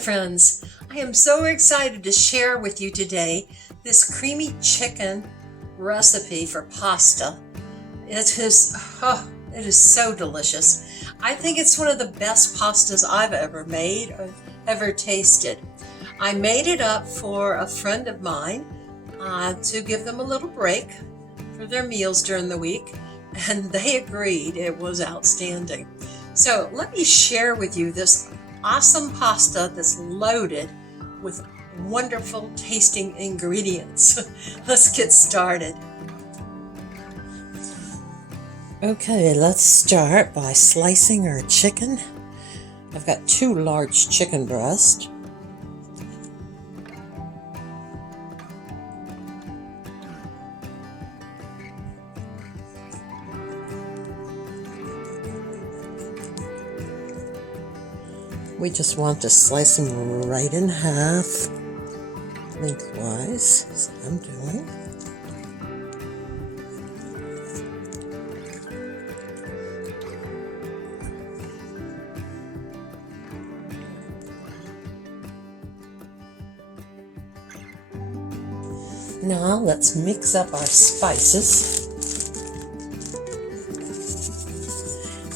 friends. I am so excited to share with you today this creamy chicken recipe for pasta. It is so delicious. I think it's one of the best pastas I've ever made or ever tasted. I made it up for a friend of mine to give them a little break for their meals during the week, and they agreed it was outstanding. So let me share with you this awesome pasta that's loaded with wonderful tasting ingredients. Let's get started. Okay, let's start by slicing our chicken. I've got 2 large chicken breasts. We just want to slice them right in half, lengthwise, as I'm doing. Now let's mix up our spices.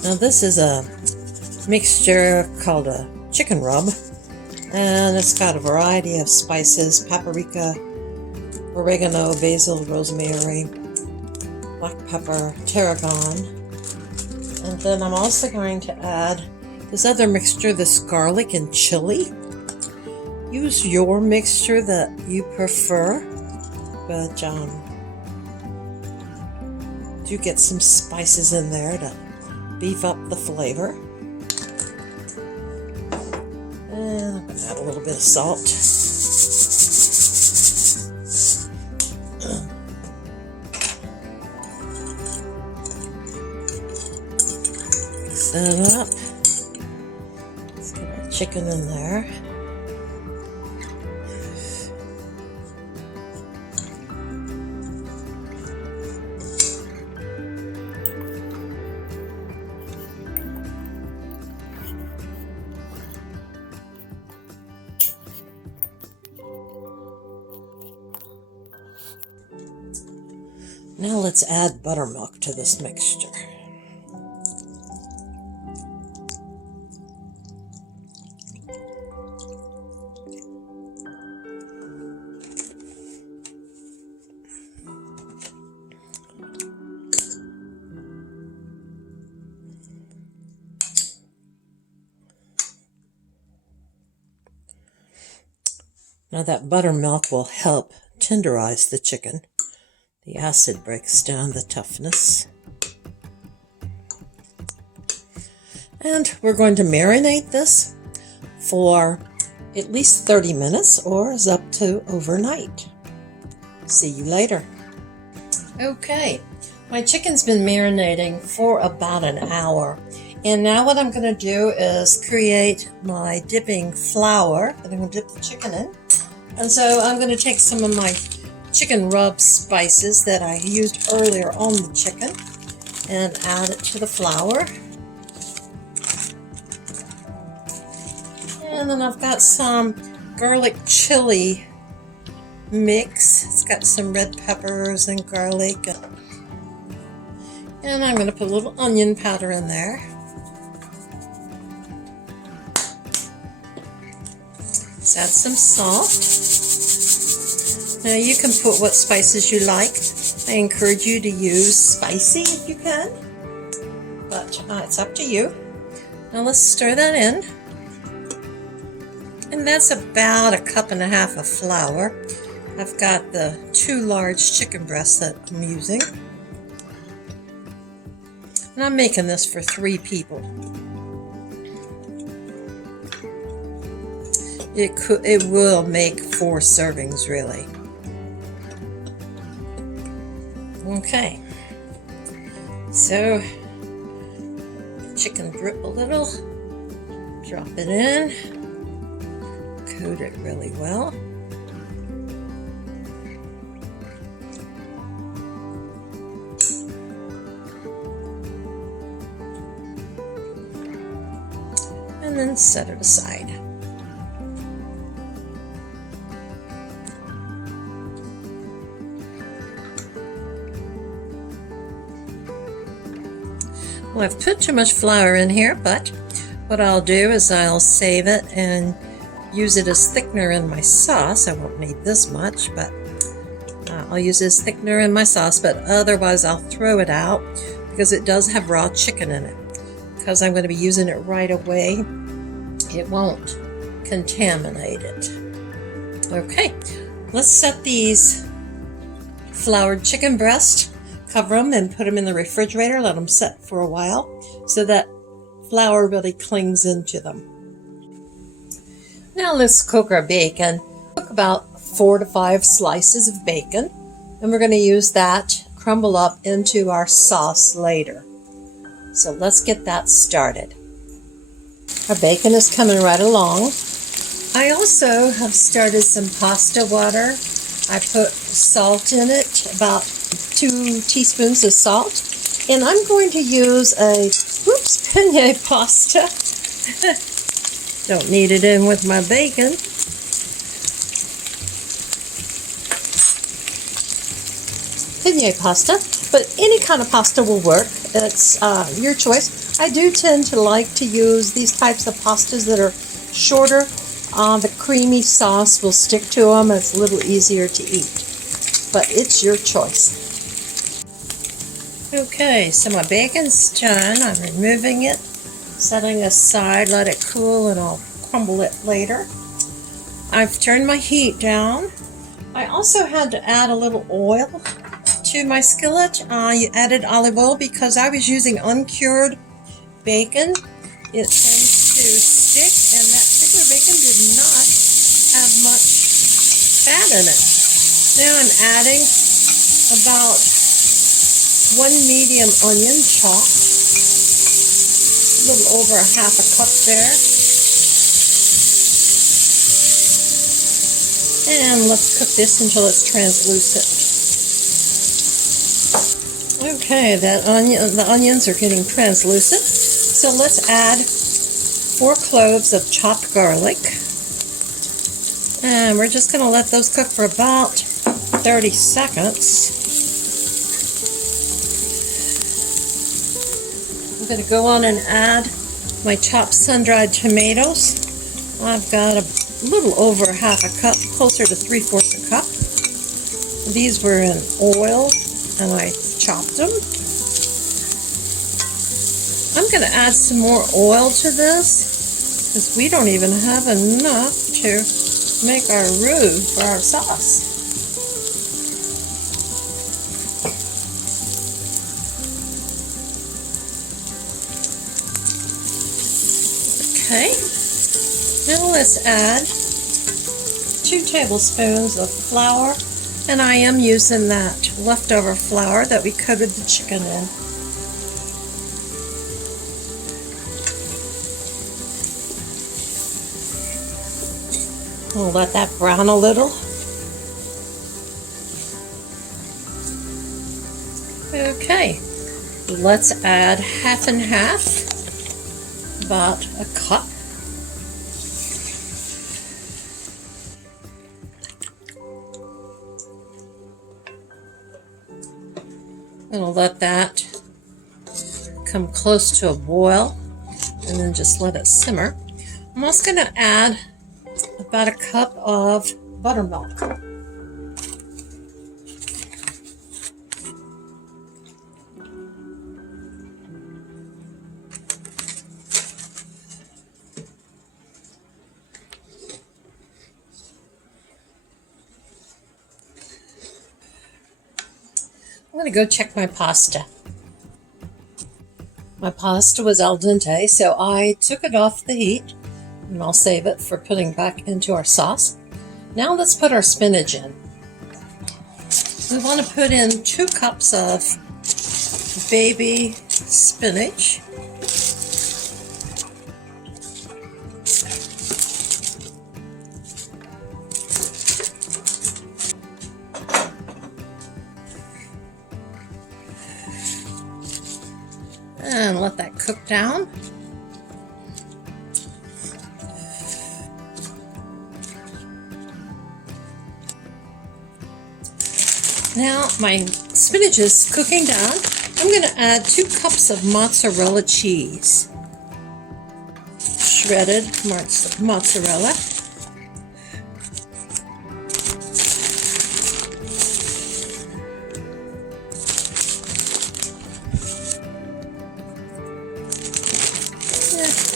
Now this is a mixture called a chicken rub, and it's got a variety of spices: paprika, oregano, basil, rosemary, black pepper, tarragon. And then I'm also going to add this other mixture, this garlic and chili. Use your mixture that you prefer, but do get some spices in there to beef up the flavor. And I'm going to add a little bit of salt. Mix that up. Let's get our chicken in there. Now let's add buttermilk to this mixture. Now that buttermilk will help tenderize the chicken. The acid breaks down the toughness. And we're going to marinate this for at least 30 minutes or is up to overnight. See you later. Okay, my chicken's been marinating for about an hour. And now what I'm going to do is create my dipping flour that I'm going to dip the chicken in. And so I'm going to take some of my chicken rub spices that I used earlier on the chicken and add it to the flour. And then I've got some garlic chili mix. It's got some red peppers and garlic. And I'm going to put a little onion powder in there. Let's add some salt. Now you can put what spices you like. I encourage you to use spicy if you can, but it's up to you. Now let's stir that in. And that's about 1.5 cups of flour. I've got the 2 large chicken breasts that I'm using. And I'm making this for 3 people. It will make 4 servings really. Okay, so chicken drip a little, drop it in, coat it really well. And then set it aside. Well, I've put too much flour in here, but what I'll do is I'll save it and use it as thickener in my sauce. I won't need this much, but I'll use it as thickener in my sauce, but otherwise I'll throw it out because it does have raw chicken in it. Because I'm going to be using it right away, it won't contaminate it. Okay, let's set these floured chicken breasts, cover them and put them in the refrigerator, let them set for a while so that flour really clings into them. Now let's cook our bacon. Cook about 4 to 5 slices of bacon, and we're going to use that crumble up into our sauce later. So let's get that started. Our bacon is coming right along. I also have started some pasta water. I put salt in it, about 2 teaspoons of salt, and I'm going to use a penne pasta. Don't need it in with my bacon. Penne pasta, but any kind of pasta will work. It's your choice. I do tend to like to use these types of pastas that are shorter. The creamy sauce will stick to them. It's a little easier to eat, but it's your choice. Okay, so my bacon's done. I'm removing it, setting aside, let it cool, and I'll crumble it later. I've turned my heat down. I also had to add a little oil to my skillet. I added olive oil because I was using uncured bacon. It tends to stick, and that particular bacon did not have much fat in it. Now I'm adding about 1 medium onion chopped, a little over half a cup there. And let's cook this until it's translucent. Okay, the onions are getting translucent. So let's add 4 cloves of chopped garlic. And we're just going to let those cook for about 30 seconds. I'm going to go on and add my chopped sun-dried tomatoes. I've got a little over half a cup, closer to 3/4 a cup. These were in oil, and I chopped them. I'm going to add some more oil to this because we don't even have enough to make our roux for our sauce. Okay, now let's add 2 tablespoons of flour, and I am using that leftover flour that we coated the chicken in. We'll let that brown a little. Okay, let's add half and half, about a cup. And I'll let that come close to a boil and then just let it simmer. I'm also going to add about a cup of buttermilk. I'm going to go check my pasta. My pasta was al dente, so I took it off the heat, and I'll save it for putting back into our sauce. Now let's put our spinach in. We want to put in 2 cups of baby spinach. And let that cook down. Now my spinach is cooking down. I'm going to add 2 cups of mozzarella cheese, shredded mozzarella.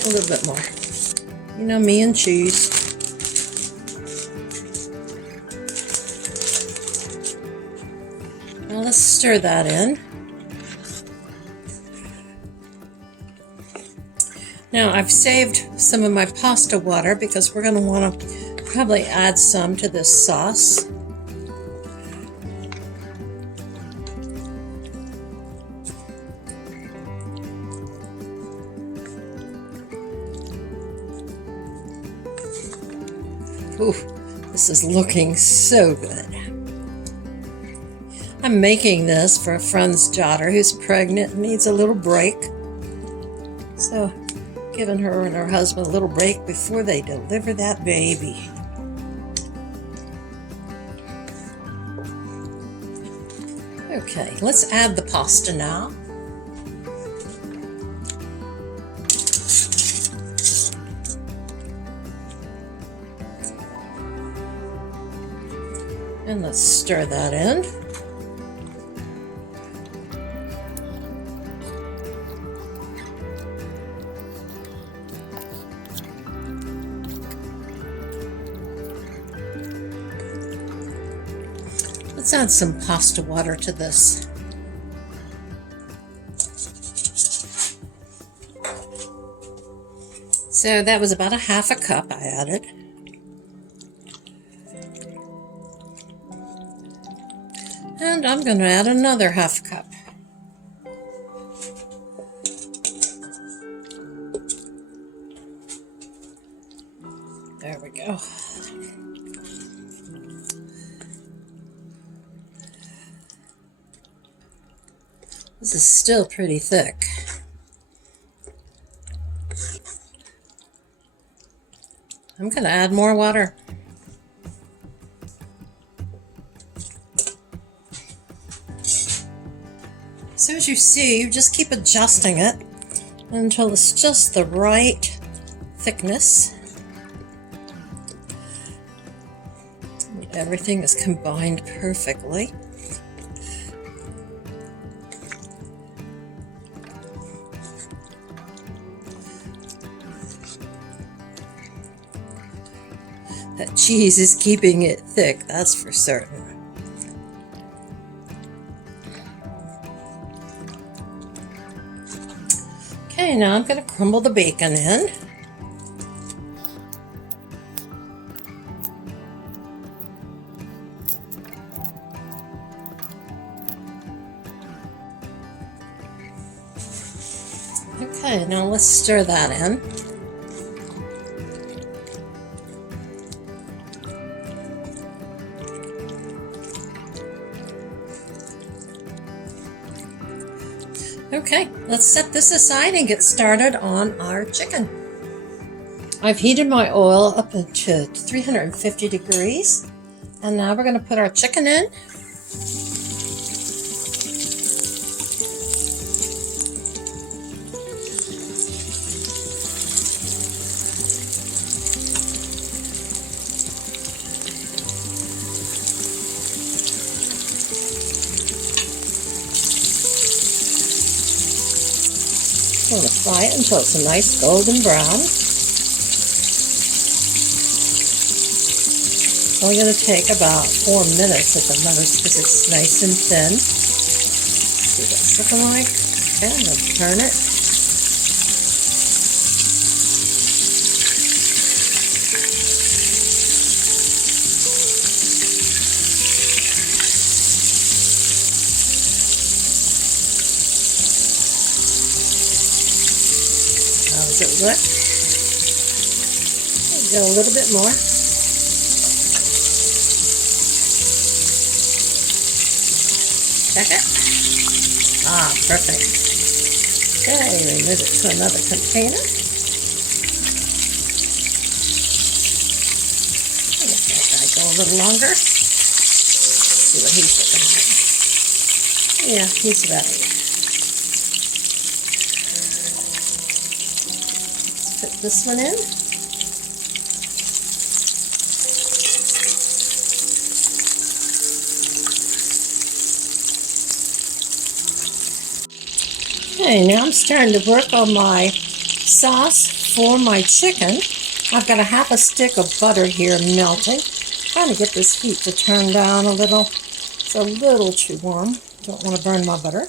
A little bit more. You know me and cheese. Now let's stir that in. Now I've saved some of my pasta water because we're going to want to probably add some to this sauce. Ooh, this is looking so good. I'm making this for a friend's daughter who's pregnant and needs a little break. So, giving her and her husband a little break before they deliver that baby. Okay, let's add the pasta now. And let's stir that in. Let's add some pasta water to this. So that was about a half a cup I added. And I'm going to add another half cup. There we go. This is still pretty thick. I'm going to add more water. So as you see, you just keep adjusting it until it's just the right thickness. Everything is combined perfectly. That cheese is keeping it thick, that's for certain. Okay, now I'm going to crumble the bacon in. Okay, now let's stir that in. Okay, let's set this aside and get started on our chicken. I've heated my oil up to 350 degrees, and now we're going to put our chicken in. I'm going to fry it until it's a nice golden brown. It's only going to take about 4 minutes at the most because it's nice and thin. See what it's looking like? Okay, I'm going to turn it. Does it look? Go a little bit more. Check it. Ah, perfect. Okay, remove it to another container. Let that guy go a little longer. See what he's looking like. Yeah, he's ready. Put this one in. Okay, now I'm starting to work on my sauce for my chicken. I've got a half a stick of butter here melting. Trying to get this heat to turn down a little. It's a little too warm. Don't want to burn my butter.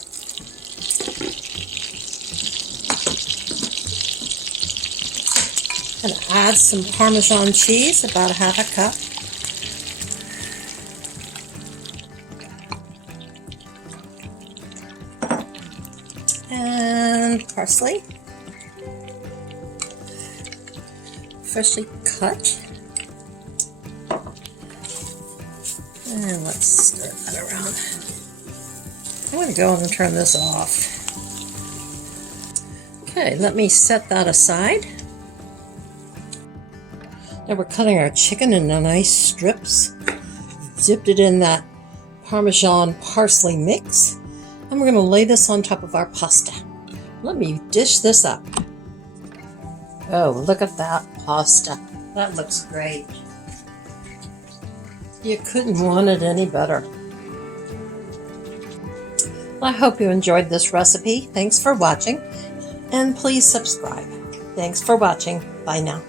I'm going to add some Parmesan cheese, about a half a cup. And parsley, freshly cut. And let's stir that around. I'm going to go and turn this off. Okay, let me set that aside. Now we're cutting our chicken into nice strips. Dipped it in that Parmesan parsley mix. And we're going to lay this on top of our pasta. Let me dish this up. Oh, look at that pasta. That looks great. You couldn't want it any better. Well, I hope you enjoyed this recipe. Thanks for watching. And please subscribe. Thanks for watching. Bye now.